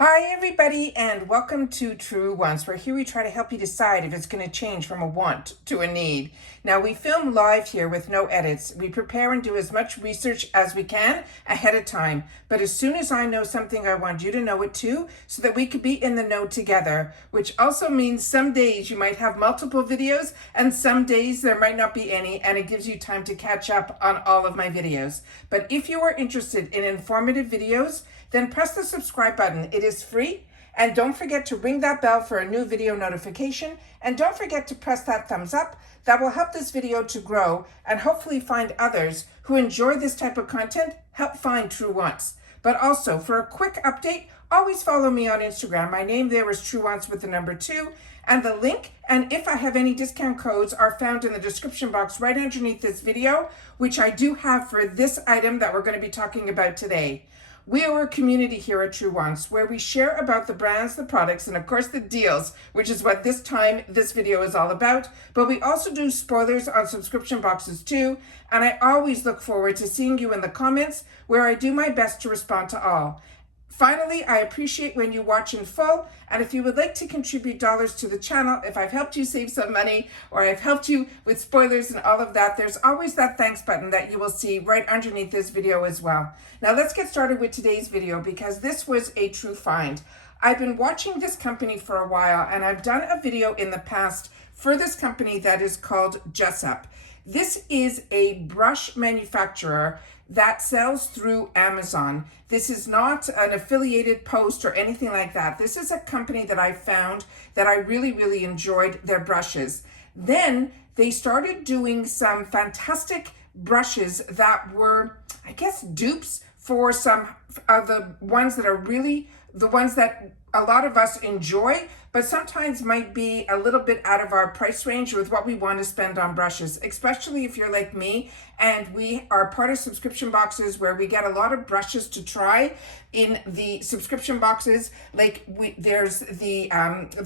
Hi everybody and welcome to Truewants, where here we try to help you decide if it's going to change from a want to a need. Now we film live here with no edits. We prepare and do as much research as we can ahead of time. But as soon as I know something, I want you to know it too, so that we could be in the know together, which also means some days you might have multiple videos and some days there might not be any, and it gives you time to catch up on all of my videos. But if you are interested in informative videos, then press the subscribe button. It is free. And don't forget to ring that bell for a new video notification. And don't forget to press that thumbs up. That will help this video to grow and hopefully find others who enjoy this type of content, help find Truewants. But also, for a quick update, always follow me on Instagram. My name there is Truewants with the number 2. And the link, and if I have any discount codes, are found in the description box right underneath this video, which I do have for this item that we're going to be talking about today. We are a community here at Truewants where we share about the brands, the products, and of course the deals, which is what this video is all about. But we also do spoilers on subscription boxes too. And I always look forward to seeing you in the comments, where I do my best to respond to all. Finally, I appreciate when you watch in full, and if you would like to contribute dollars to the channel, if I've helped you save some money or I've helped you with spoilers and all of that, there's always that thanks button that you will see right underneath this video as well. Now let's get started with today's video, because this was a true find. I've been watching this company for a while, and I've done a video in the past for this company that is called Jessup. This is a brush manufacturer that sells through Amazon. This is not an affiliated post or anything like that. This is a company that I found that I really enjoyed their brushes. Then they started doing some fantastic brushes that were, I guess, dupes for some of the ones that are really the ones that a lot of us enjoy, but sometimes might be a little bit out of our price range with what we want to spend on brushes, especially if you're like me and we are part of subscription boxes where we get a lot of brushes to try in the subscription boxes. Like there's the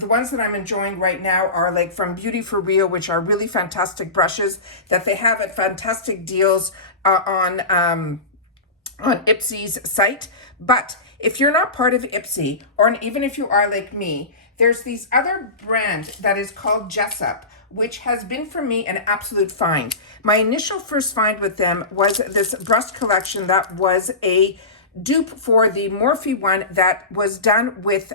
ones that I'm enjoying right now are like from Beauty for Real, which are really fantastic brushes that they have at fantastic deals on Ipsy's site. But if you're not part of Ipsy, or even if you are like me, there's these other brand that is called Jessup, which has been for me an absolute find. My initial first find with them was this brush collection that was a dupe for the Morphe one that was done with,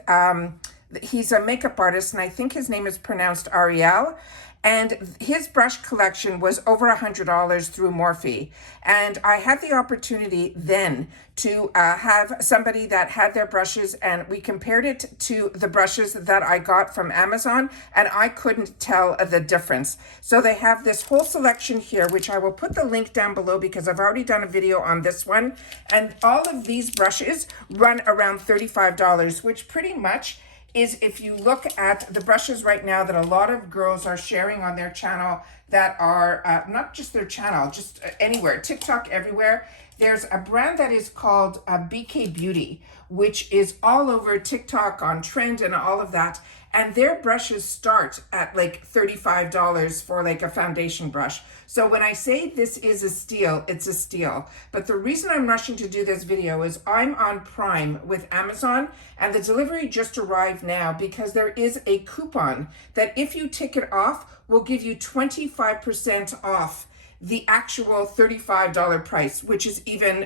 he's a makeup artist, and I think his name is pronounced Ariel. And his brush collection was over $100 through Morphe. And I had the opportunity then to have somebody that had their brushes, and we compared it to the brushes that I got from Amazon, and I couldn't tell the difference. So they have this whole selection here, which I will put the link down below because I've already done a video on this one. And all of these brushes run around $35, which pretty much is, if you look at the brushes right now that a lot of girls are sharing on their channel that are not just their channel, just anywhere, TikTok, everywhere. There's a brand that is called BK Beauty, which is all over TikTok on trend and all of that. And their brushes start at like $35 for like a foundation brush. So when I say this is a steal, it's a steal. But the reason I'm rushing to do this video is I'm on Prime with Amazon, and the delivery just arrived now because there is a coupon that if you tick it off will give you 25% off the actual $35 price, which is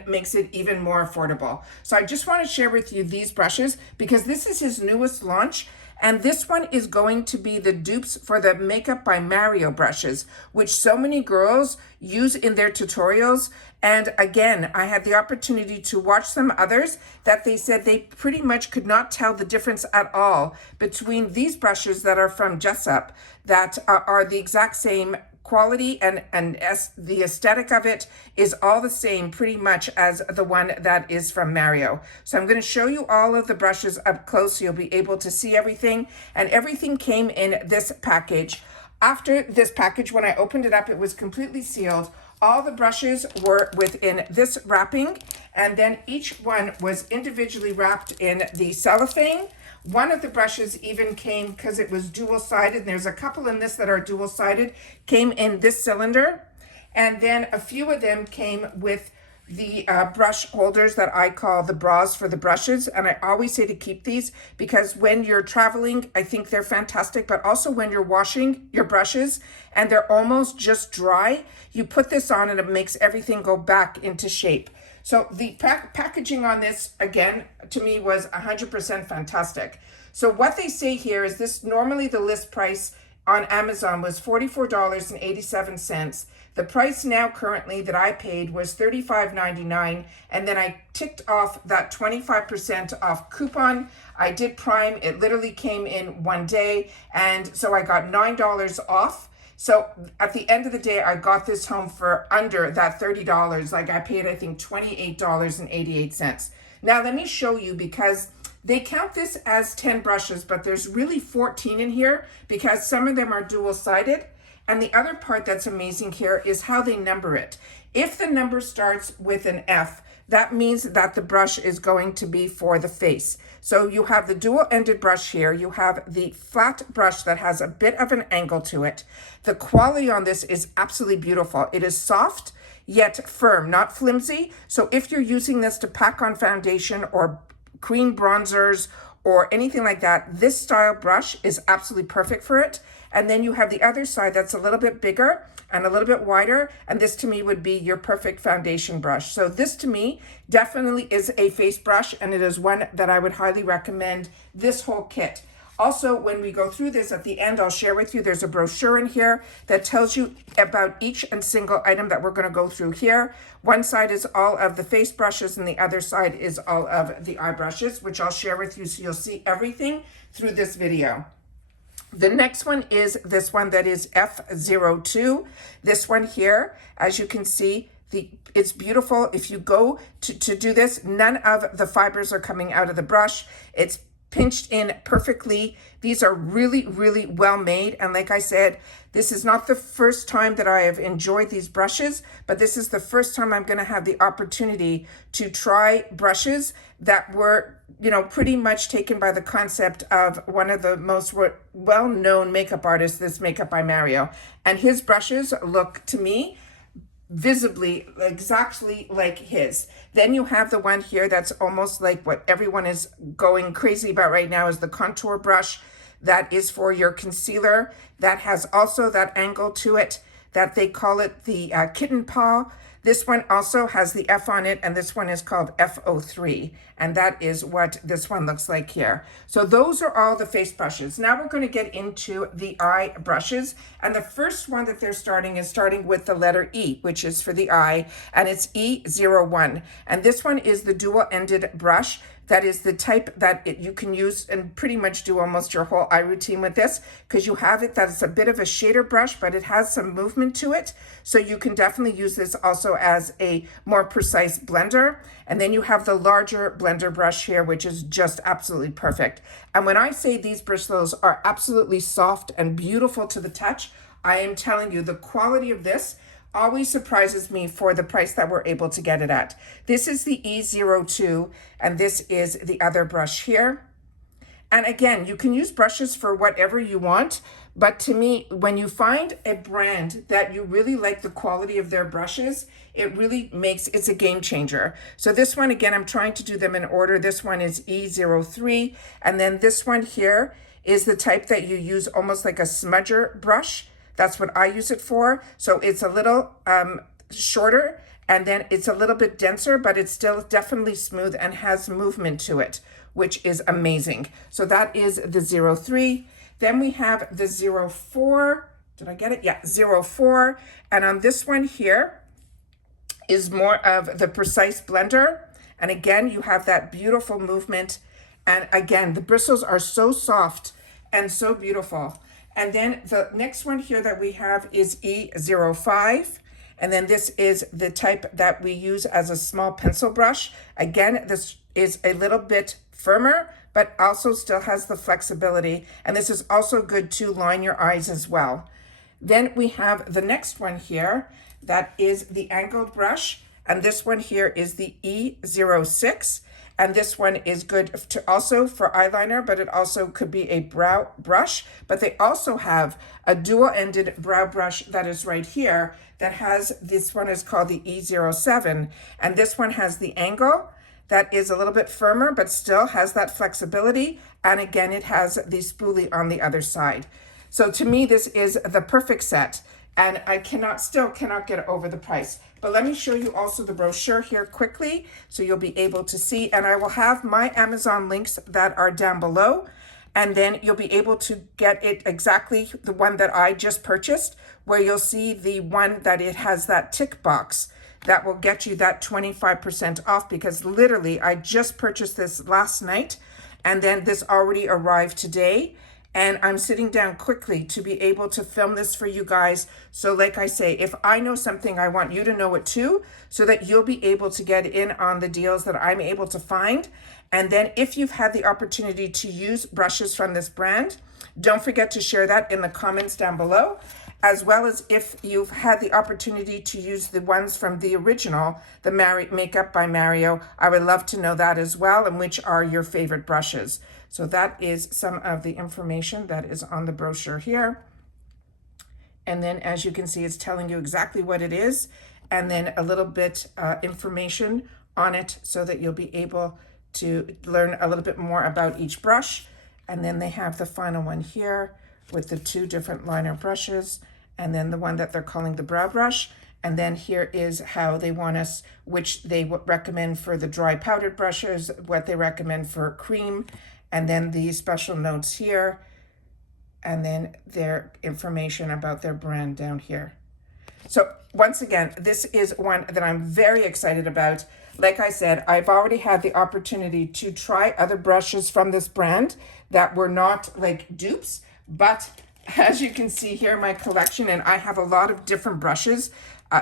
makes it even more affordable. So I just want to share with you these brushes because this is his newest launch. And this one is going to be the dupes for the Makeup by Mario brushes, which so many girls use in their tutorials. And again, I had the opportunity to watch some others that they said they pretty much could not tell the difference at all between these brushes that are from Jessup that are the exact same quality, and the aesthetic of it is all the same pretty much as the one that is from Mario. So I'm going to show you all of the brushes up close so you'll be able to see everything. And everything came in this package. After this package, when I opened it up, it was completely sealed. All the brushes were within this wrapping, and then each one was individually wrapped in the cellophane. One of the brushes even came, because it was dual-sided, and there's a couple in this that are dual-sided, came in this cylinder. And then a few of them came with the brush holders that I call the bras for the brushes. And I always say to keep these because when you're traveling, I think they're fantastic, but also when you're washing your brushes and they're almost just dry, you put this on and it makes everything go back into shape. So the packaging on this, again, to me was 100% fantastic. So what they say here is this, normally the list price on Amazon was $44.87. The price now currently that I paid was $35.99, and then I ticked off that 25% off coupon. I did Prime. It literally came in one day, and so I got $9 off. So at the end of the day, I got this home for under that $30. Like I paid, I think, $28.88. Now let me show you, because they count this as 10 brushes, but there's really 14 in here because some of them are dual-sided. And the other part that's amazing here is how they number it. If the number starts with an F, that means that the brush is going to be for the face. So you have the dual-ended brush here. You have the flat brush that has a bit of an angle to it. The quality on this is absolutely beautiful. It is soft, yet firm, not flimsy. So if you're using this to pack on foundation or cream bronzers or anything like that, this style brush is absolutely perfect for it. And then you have the other side that's a little bit bigger and a little bit wider, and this to me would be your perfect foundation brush. So this to me definitely is a face brush, and it is one that I would highly recommend this whole kit. Also, when we go through this at the end, I'll share with you, there's a brochure in here that tells you about each and single item that we're going to go through here. One side is all of the face brushes and the other side is all of the eye brushes, which I'll share with you so you'll see everything through this video. The next one is this one that is F02. This one here, as you can see, it's beautiful. If you go to do this, none of the fibers are coming out of the brush. It's pinched in perfectly. These are really, really well made. And like I said, this is not the first time that I have enjoyed these brushes, but this is the first time I'm going to have the opportunity to try brushes that were, you know, pretty much taken by the concept of one of the most well-known makeup artists, this Makeup by Mario. And his brushes look, to me, visibly exactly like his. Then you have the one here that's almost like what everyone is going crazy about right now is the contour brush that is for your concealer, that has also that angle to it, that they call it the kitten paw. This one also has the F on it, and this one is called F03, and that is what this one looks like here. So those are all the face brushes. Now we're going to get into the eye brushes, and the first one that they're starting with the letter E, which is for the eye, and it's E01. And this one is the dual-ended brush. That is the type that you can use and pretty much do almost your whole eye routine with this, because you have it that it's a bit of a shader brush, but it has some movement to it. So you can definitely use this also as a more precise blender. And then you have the larger blender brush here, which is just absolutely perfect. And when I say these bristles are absolutely soft and beautiful to the touch, I am telling you the quality of this always surprises me for the price that we're able to get it at. This is the E02, and this is the other brush here. And again, you can use brushes for whatever you want, but to me, when you find a brand that you really like the quality of their brushes, it really it's a game changer. So this one, again, I'm trying to do them in order. This one is E03, and then this one here is the type that you use almost like a smudger brush. That's what I use it for. So it's a little shorter, and then it's a little bit denser, but it's still definitely smooth and has movement to it, which is amazing. So that is the 03. Then we have the 04. Did I get it? Yeah, 04. And on this one here is more of the precise blender. And again, you have that beautiful movement. And again, the bristles are so soft and so beautiful. And then the next one here that we have is E05. And then this is the type that we use as a small pencil brush. Again, this is a little bit firmer, but also still has the flexibility. And this is also good to line your eyes as well. Then we have the next one here that is the angled brush. And this one here is the E06. And this one is good to also for eyeliner, but it also could be a brow brush. But they also have a dual-ended brow brush that is right here that has, this one is called the E07, and this one has the angle that is a little bit firmer, but still has that flexibility. And again, it has the spoolie on the other side. So to me, this is the perfect set, and I still cannot get over the price. But let me show you also the brochure here quickly, so you'll be able to see, and I will have my Amazon links that are down below, and then you'll be able to get it exactly the one that I just purchased, where you'll see the one that it has that tick box that will get you that 25% off, because literally I just purchased this last night, and then this already arrived today. And I'm sitting down quickly to be able to film this for you guys. So like I say, if I know something, I want you to know it too, so that you'll be able to get in on the deals that I'm able to find. And then if you've had the opportunity to use brushes from this brand, don't forget to share that in the comments down below, as well as if you've had the opportunity to use the ones from the original, the Makeup by Mario. I would love to know that as well, and which are your favorite brushes. So that is some of the information that is on the brochure here. And then as you can see, it's telling you exactly what it is, and then a little bit information on it so that you'll be able to learn a little bit more about each brush. And then they have the final one here with the two different liner brushes, and then the one that they're calling the brow brush. And then here is how they want us, which they recommend for the dry powdered brushes, what they recommend for cream, and then the special notes here, and then their information about their brand down here. So once again, this is one that I'm very excited about. Like I said, I've already had the opportunity to try other brushes from this brand that were not like dupes, but as you can see here, my collection, and I have a lot of different brushes,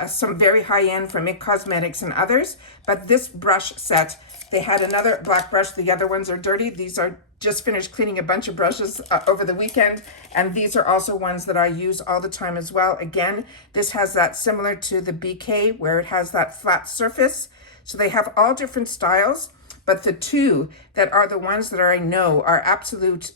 some very high-end from IT Cosmetics and others, but this brush set, they had another black brush. The other ones are dirty. These are just finished cleaning a bunch of brushes over the weekend, and these are also ones that I use all the time as well. Again, this has that similar to the BK, where it has that flat surface. So they have all different styles, but the two that are the ones that I know are absolute,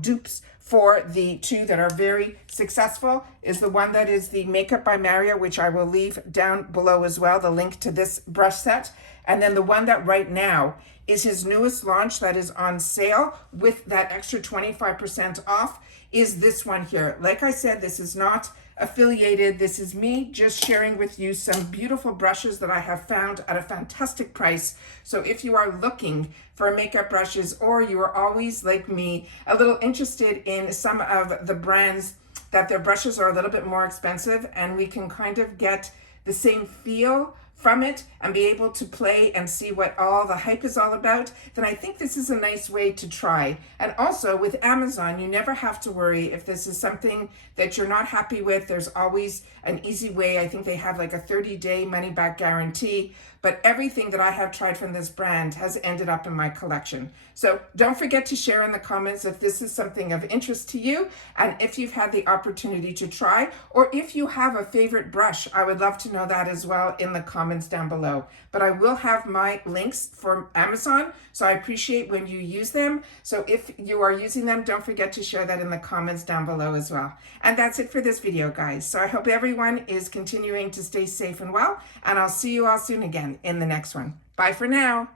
dupes for the two that are very successful is the one that is the Makeup by Mario, which I will leave down below as well, the link to this brush set. And then the one that right now is his newest launch that is on sale with that extra 25% off is this one here. Like I said, this is not affiliated. This is me just sharing with you some beautiful brushes that I have found at a fantastic price. So if you are looking for makeup brushes, or you are always like me, a little interested in some of the brands that their brushes are a little bit more expensive and we can kind of get the same feel from it and be able to play and see what all the hype is all about, then I think this is a nice way to try. And also with Amazon, you never have to worry if this is something that you're not happy with. There's always an easy way. I think they have like a 30-day money-back guarantee, but everything that I have tried from this brand has ended up in my collection. So don't forget to share in the comments if this is something of interest to you, and if you've had the opportunity to try, or if you have a favorite brush. I would love to know that as well in the comments down below. But I will have my links for Amazon, so I appreciate when you use them. So if you are using them, don't forget to share that in the comments down below as well. And that's it for this video, guys. So I hope everyone is continuing to stay safe and well, and I'll see you all soon again in the next one. Bye for now.